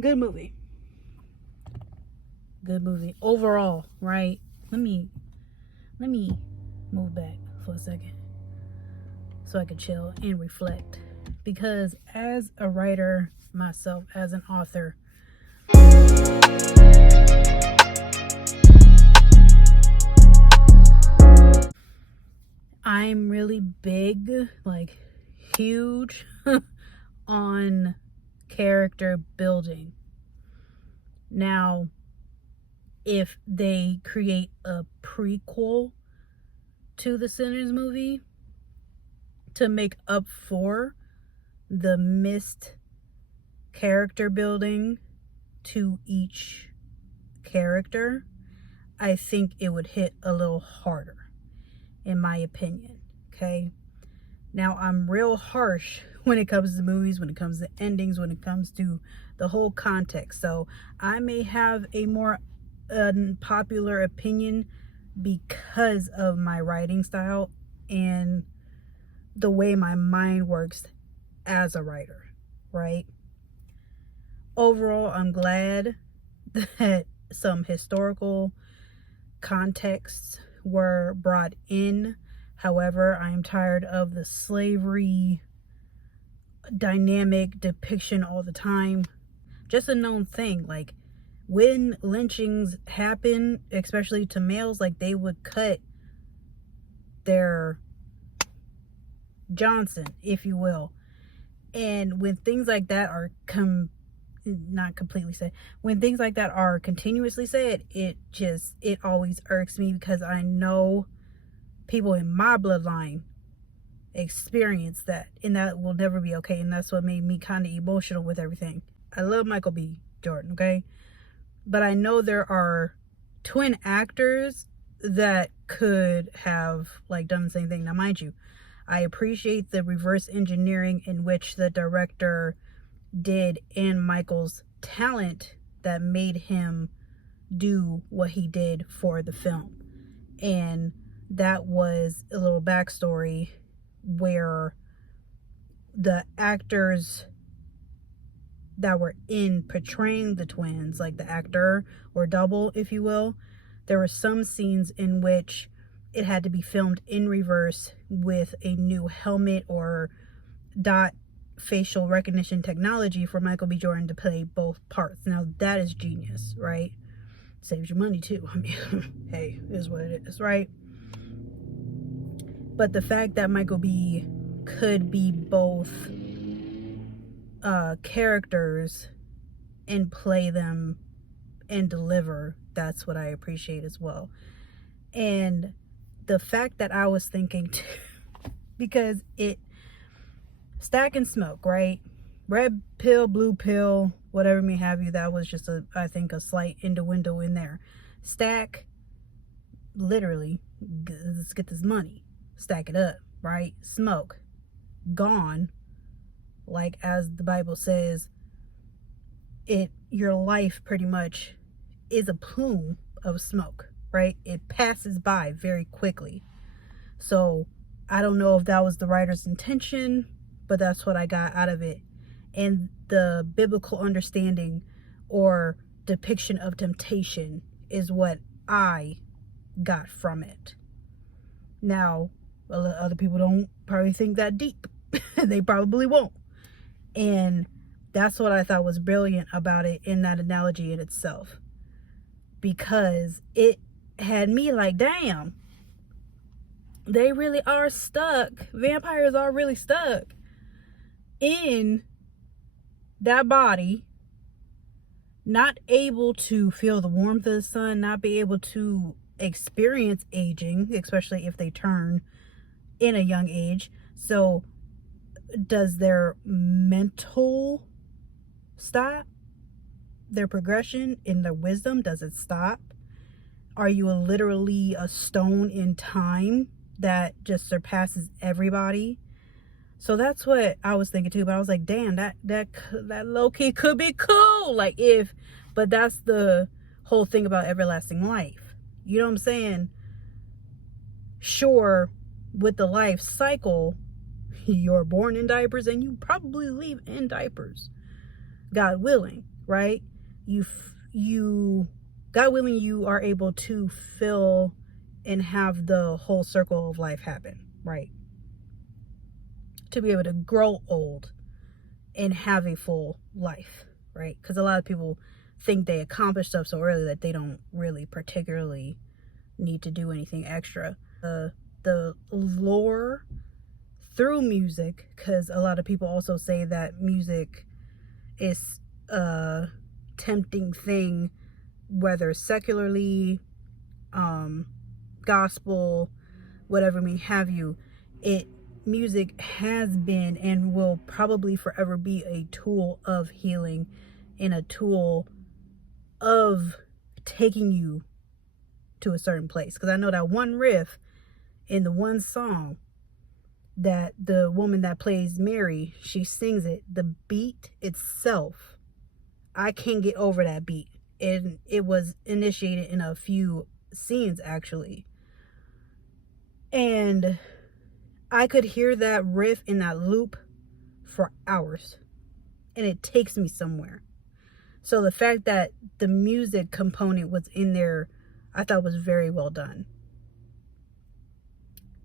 Good movie. Good movie overall, right? Let me move back for a second so I can chill and reflect. Because as a writer myself, as an author, I'm really big, like huge, on character building. Now, if they create a prequel to the Sinners movie to make up for the missed character building to each character, I think it would hit a little harder, in my opinion. Okay. Now, I'm real harsh when it comes to movies, when it comes to endings, when it comes to the whole context. So I may have a more unpopular opinion because of my writing style and the way my mind works as a writer, right? Overall, I'm glad that some historical contexts were brought in. However, I am tired of the slavery dynamic depiction all the time. Just a known thing. Like, when lynchings happen, especially to males, like, they would cut their Johnson, if you will. And when things like that are not completely said, when things like that are continuously said, it always irks me, because I know people in my bloodline experience that, and that will never be okay. And that's what made me kind of emotional with everything. I love Michael B. Jordan, okay, but I know there are twin actors that could have like done the same thing. Now, mind you, I appreciate the reverse engineering in which the director did in Michael's talent that made him do what he did for the film. And that was a little backstory where the actors that were in portraying the twins, like the actor or double, if you will, there were some scenes in which it had to be filmed in reverse with a new helmet or dot facial recognition technology for Michael B. Jordan to play both parts. Now, that is genius, right? Saves you money too. I mean, hey, it is what it is, right? But the fact that Michael B. could be both characters and play them and deliver, that's what I appreciate as well. And the fact that I was thinking too, because Stack and Smoke, right? Red pill, blue pill, whatever may have you, that was just I think a slight innuendo in there. Stack, literally, let's get this money, stack it up, right? Smoke, gone, like as the Bible says, your life pretty much is a plume of smoke, right? It passes by very quickly. So I don't know if that was the writer's intention, but that's what I got out of it. And the biblical understanding or depiction of temptation is what I got from it. Now, other people don't probably think that deep. They probably won't. And that's what I thought was brilliant about it in that analogy in itself. Because it had me like, damn, they really are stuck. Vampires are really stuck in that body, not able to feel the warmth of the sun, not be able to experience aging, especially if they turn in a young age. So does their mental stop? Their progression in their wisdom, does it stop? Are you literally a stone in time that just surpasses everybody? So that's what I was thinking too. But I was like, damn, that low-key could be cool. Like, but that's the whole thing about everlasting life. You know what I'm saying? Sure, with the life cycle, you're born in diapers and you probably leave in diapers, God willing. right? You, God willing, you are able to fill and have the whole circle of life happen, right? To be able to grow old and have a full life, right? Because a lot of people think they accomplish stuff so early that they don't really particularly need to do anything extra. The lore through music, because a lot of people also say that music is a tempting thing, whether secularly, gospel, whatever may have you. Music has been and will probably forever be a tool of healing and a tool of taking you to a certain place. Because I know that one riff in the one song that the woman that plays Mary, she sings it, the beat itself, I can't get over that beat. And it was initiated in a few scenes actually. And I could hear that riff in that loop for hours. And it takes me somewhere. So the fact that the music component was in there, I thought was very well done.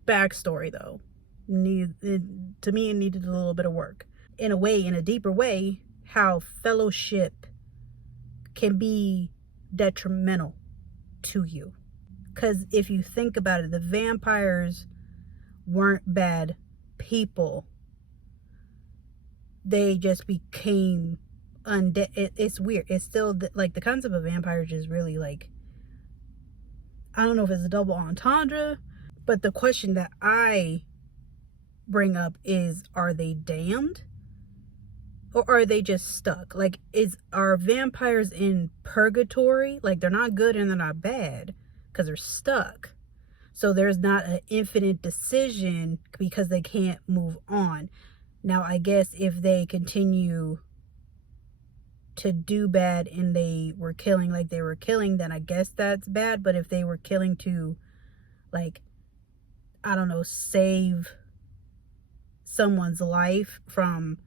Backstory though, to me it needed a little bit of work. In a way, in a deeper way, how fellowship can be detrimental to you. Because if you think about it, the vampires weren't bad people. They just became undead. It's weird. It's still like the concept of vampires is really like, I don't know if it's a double entendre, but the question that I bring up is, are they damned? Or are they just stuck? Like, are vampires in purgatory? Like, they're not good and they're not bad because they're stuck. So there's not an infinite decision because they can't move on. Now, I guess if they continue to do bad and they were killing like they were killing, then I guess that's bad. But if they were killing to, like, I don't know, save someone's life from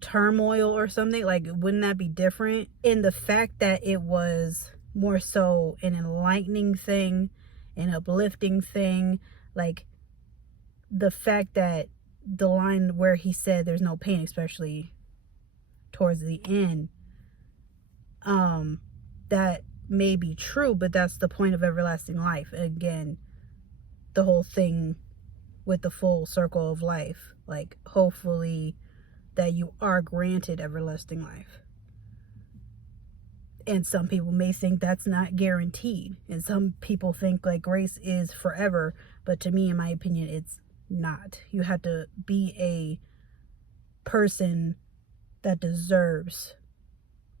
turmoil or something, like, wouldn't that be different? And the fact that it was more so an enlightening thing, an uplifting thing, like the fact that the line where he said there's no pain, especially towards the end, that may be true, but that's the point of everlasting life. Again, the whole thing with the full circle of life, like, hopefully that you are granted everlasting life. And some people may think that's not guaranteed. And some people think like grace is forever. But to me, in my opinion, it's not. You have to be a person that deserves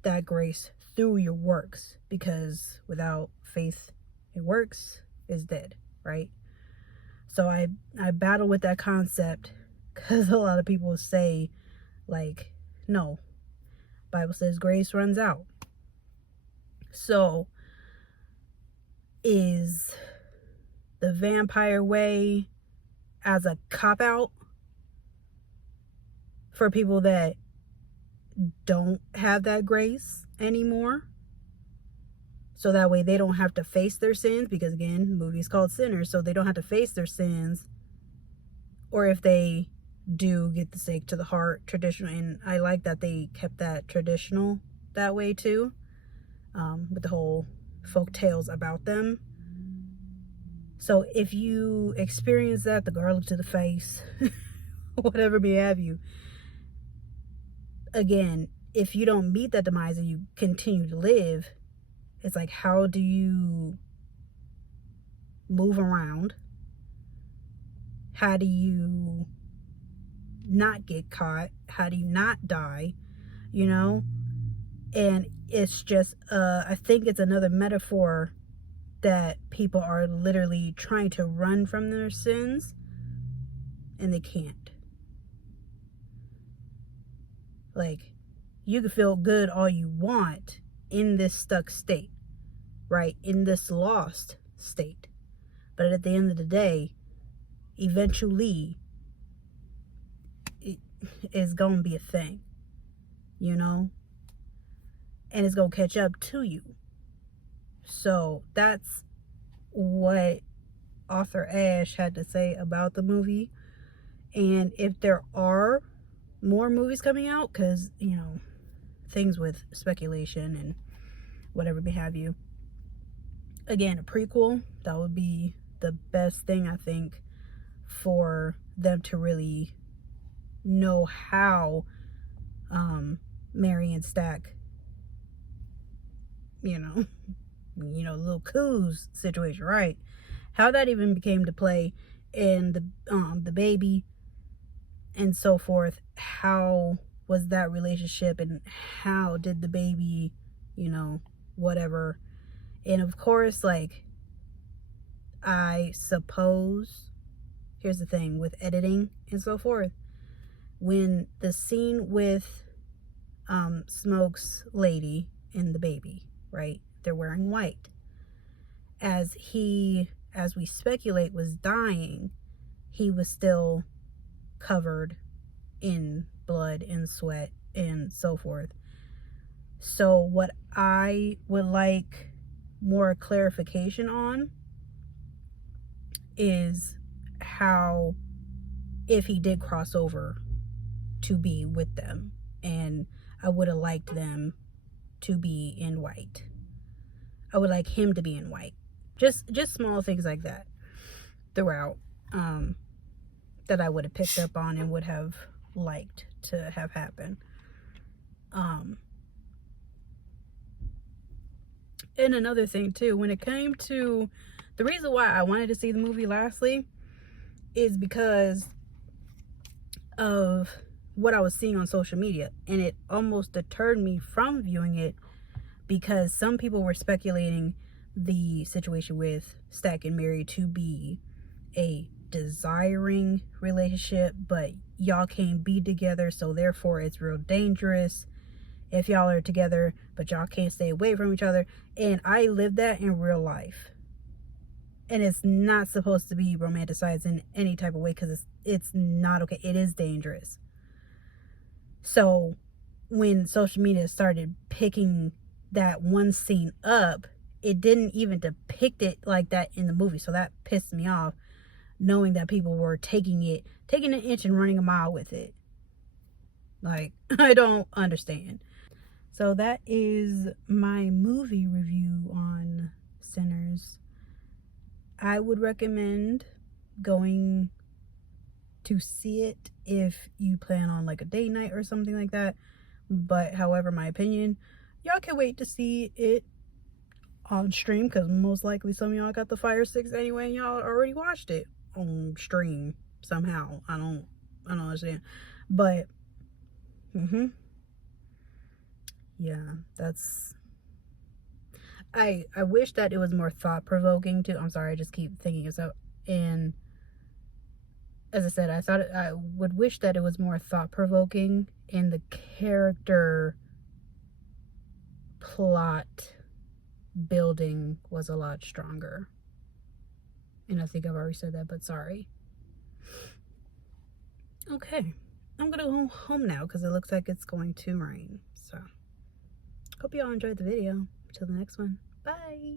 that grace through your works. Because without faith and works is dead, right? So I battle with that concept because a lot of people say, like, no, Bible says grace runs out. So is the vampire way as a cop-out for people that don't have that grace anymore? So that way they don't have to face their sins, because again, the movie is called Sinners, so they don't have to face their sins. Or if they do get the stake to the heart, traditional. And I like that they kept that traditional that way too, with the whole folk tales about them. So if you experience that, the garlic to the face, whatever may have you, again, if you don't meet that demise and you continue to live, it's like, how do you move around? How do you not get caught? How do you not die? You know? And it's just, I think it's another metaphor that people are literally trying to run from their sins and they can't. Like, you can feel good all you want in this stuck state, right? In this lost state. But at the end of the day, eventually, it is going to be a thing, you know? and it's gonna catch up to you. So that's what author Ash had to say about the movie. And if there are more movies coming out, because, you know, things with speculation and whatever may have you, again, a prequel, that would be the best thing, I think, for them to really know how Mary and Stack, you know, little coups situation, right? How that even became to play in the baby and so forth. How was that relationship, and how did the baby, whatever. And of course, like, I suppose, here's the thing with editing and so forth, when the scene with Smoke's lady and the baby, right, they're wearing white, as we speculate, was dying, he was still covered in blood and sweat and so forth. So what I would like more clarification on is how, if he did cross over to be with them, and I would have liked them to be in white. I would like him to be in white. Just small things like that throughout, that I would have picked up on and would have liked to have happen. And another thing too, when it came to the reason why I wanted to see the movie lastly is because of what I was seeing on social media, and it almost deterred me from viewing it, because some people were speculating the situation with Stack and Mary to be a desiring relationship, but y'all can't be together, so therefore it's real dangerous if y'all are together but y'all can't stay away from each other. And I lived that in real life, and it's not supposed to be romanticized in any type of way, because it's not okay. It is dangerous. So when social media started picking that one scene up, it didn't even depict it like that in the movie. So that pissed me off, knowing that people were taking an inch and running a mile with it. Like, I don't understand. So that is my movie review on Sinners. I would recommend going to see it if you plan on like a date night or something like that. But however, my opinion, y'all can wait to see it on stream, because most likely some of y'all got the Fire Sticks anyway and y'all already watched it on stream somehow. I don't understand. But yeah, that's, I wish that it was more thought-provoking too. I'm sorry, I just keep thinking of so. And as I said, I would wish that it was more thought-provoking, and the character plot building was a lot stronger. And I think I've already said that, but sorry. Okay, I'm gonna go home now because it looks like it's going to rain. So hope you all enjoyed the video. Until the next one, bye.